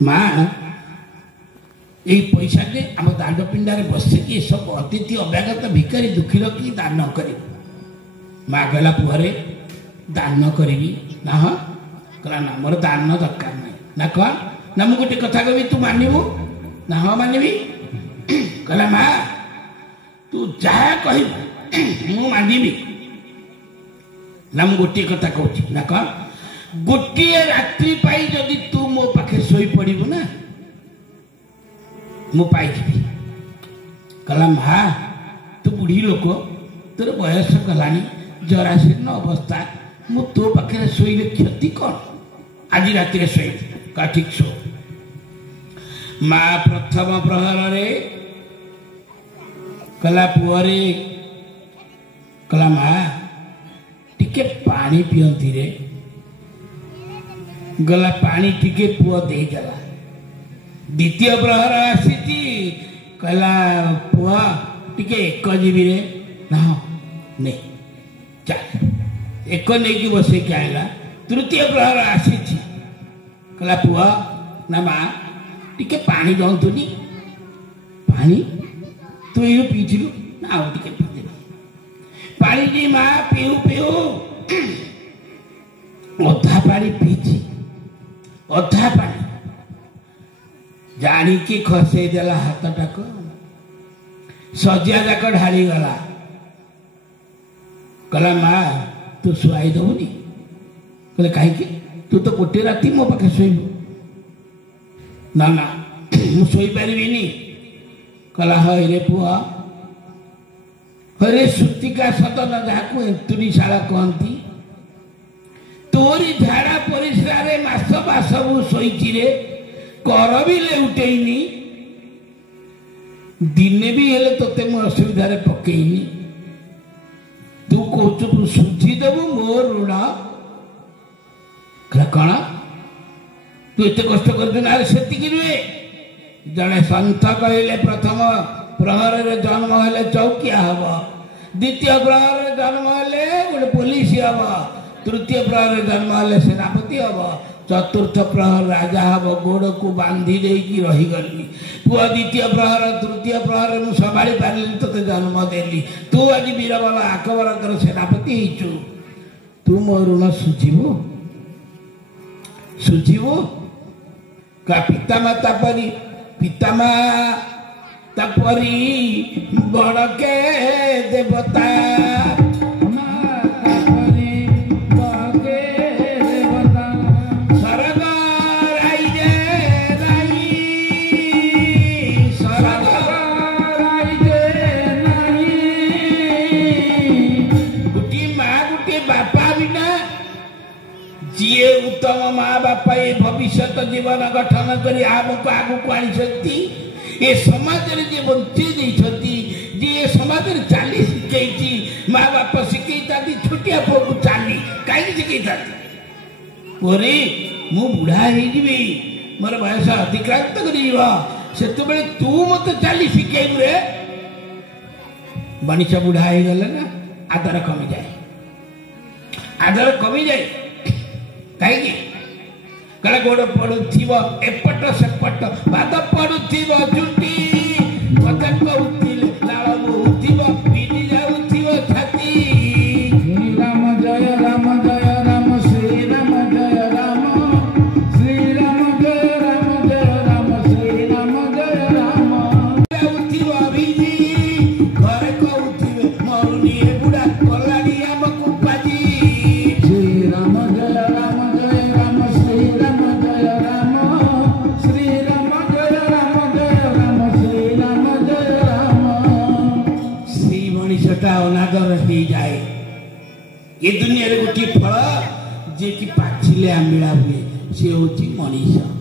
माँ ये पैसा दे आम दांड पिंडारे बसिकी सब अतिथि अभ्यागत भिकारी दुखी रखी दान कर माँ कहला पुहरे दान करी ना हाँ कहला ना मोर दान दरकार नहीं ना कौन ना मुझे गोटे कथा कही तू मानबू ना हाँ मानवी कहला माँ तू जहाँ कह मानवी ना मुझे गोटे कथा कहूँ ना कौन गोटे रात्रि पाई जदि तू मो पाखे शोई पड़ू ना मु पाई कहला माँ तू बुढ़ी लोक तोर बयस गलानी जराशीर्ण अवस्था मु तो पाखे शोले क्षति कौन आज रात शोई का ठीक शो माँ प्रथम प्रहर रे कहला पुअरे कहला माँ टिके पानी पियंती रे गला पानी टिके पुआ दे गला द्वितीय प्रहर आसी कहला पुआ टिके एक जीवी रे ना नहीं चल एक नहीं कि बसे क्या आला तृतीय प्रहर आसी कहला पुआ ना माँ टिके पानी दौतुनी पानी तू ये पीथिलु ना आउ टिके पीते पानी जी माँ पीऊ पीऊ अधा पानी पीची अधा पानी जानिकी खसई देला हाथटाक सजिया जाक ढाली गला कहला माँ तू शुआई दबुनी कहले कहीं तू तो गोटे राति मो पाखे शोबू ना ना मुई पारिनी कहला हरे पुआ हरे सुतिका सदन जहाँ एंतुनी शाला कहती तोरी झाड़ा परिश्रा रे मास बासबू शोची रे कर भी लेउटेनी दिने भी हेले तोते मो असुविधा पकईनी तू कौच तू सुझी देबू मो ऋण कौन तू एत कष्ट कर से जड़े सन्थ कहले प्रथम प्रहर जन्म हेले चौकिया हम द्वितीय प्रहर जन्म हेले गोटे पुलिस हम तृतीय प्रहर जन्म हेले सेनापति हम चतुर्थ प्रहर राजा हम गोड़ को बांधी देकी रहीगली पुआ द्वितीय प्रहर तृतीय प्रहर मु संभाली पारि ते जन्म देली तू आज बीरबल आकबर सेनापति होचु तू मो ऋण सुझीबू सुझीबू का पितामाता परी पितामाता परी बड़के देवता उत्तम माँ बापा ये भविष्य जीवन गठन कर आमको आगू आनी ये समाज जी बंची जी समाज चली शिखई माँ बाप शिखई छोटिया पुओ को चली कहीं शिखई पोरी मु बुढ़ा हो मोर बयस अतिक्रांत कर तू मत चली शिखेबू रे मनीष बुढ़ा हो गले ना आदर कमी जाए आदर कमी जाए कहीं कला गोड़ पड़ू एपट सेपट पाद पड़ू चुटी कथा कहूँ लाल बहु पीटी जाऊ छाती राम जय राम श्री राम जय राम श्री राम जय राम श्री राम जय राम अभिजी घरे कहूँ मरुनी बुढ़ा कलानी आमको पाजी श्री राम जय राम अनादर हो जाए ये दुनिया रे गोटे फल जे कि पाचिले आमिला हुए सी हूँ मनीष।